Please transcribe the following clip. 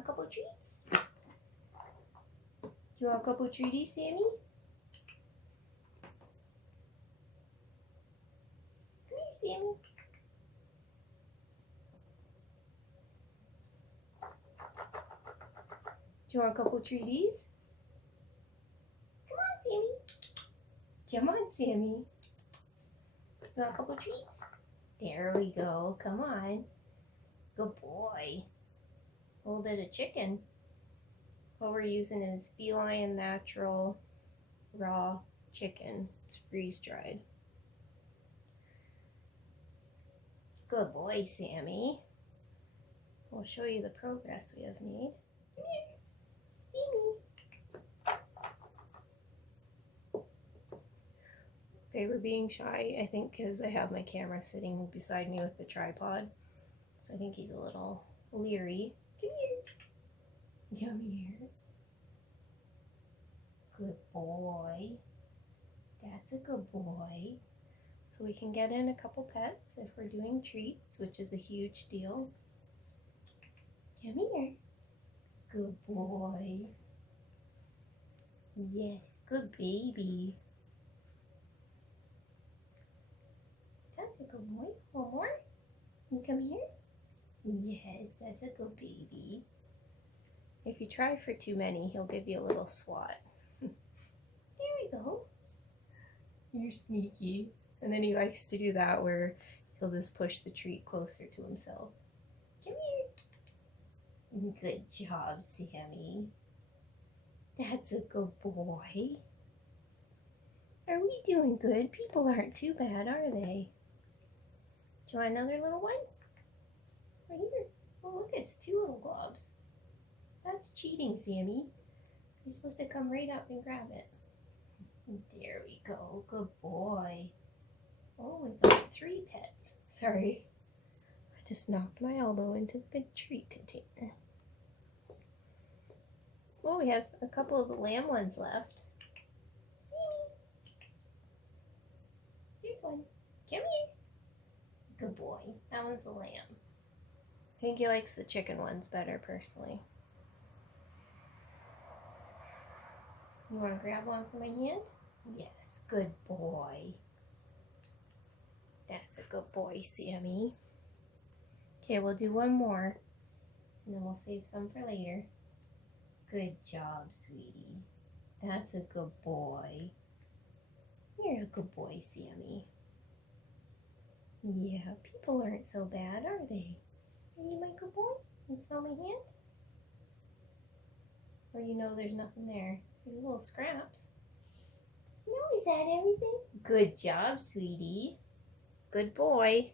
want a couple treats? You want a couple treaties, Sammy? Come here, Sammy. Do you want a couple treaties? Come on, Sammy. Come on, Sammy. You want a couple treats? There we go. Come on. Good boy. A little bit of chicken. What we're using is feline natural raw chicken. It's freeze dried. Good boy, Sammy. We'll show you the progress we have made. Come here. Sammy. Okay, we're being shy, I think, because I have my camera sitting beside me with the tripod. So I think he's a little leery. Come here. Come here. Good boy. That's a good boy. So we can get in a couple pets if we're doing treats, which is a huge deal. Come here. Good boy. Yes, good baby. That's a good boy. One more? You come here? Yes, that's a good baby. If you try for too many, he'll give you a little swat. There we go. You're sneaky. And then he likes to do that where he'll just push the treat closer to himself. Come here. Good job, Sammy. That's a good boy. Are we doing good? People aren't too bad, are they? Do you want another little one? Right here. Oh, look, it's two little globs. That's cheating, Sammy. You're supposed to come right up and grab it. There we go. Good boy. Oh, we've got 3 pets. Sorry. I just knocked my elbow into the treat container. Well, we have a couple of the lamb ones left. Sammy. Here's one. Come here. Good boy. That one's a lamb. I think he likes the chicken ones better, personally. You want to grab one from my hand? Yes, good boy. That's a good boy, Sammy. Okay, we'll do one more, and then we'll save some for later. Good job, sweetie. That's a good boy. You're a good boy, Sammy. Yeah, people aren't so bad, are they? Are you my good boy? You smell my hand? Or you know there's nothing there. There's little scraps. No, is that everything? Good job, sweetie. Good boy.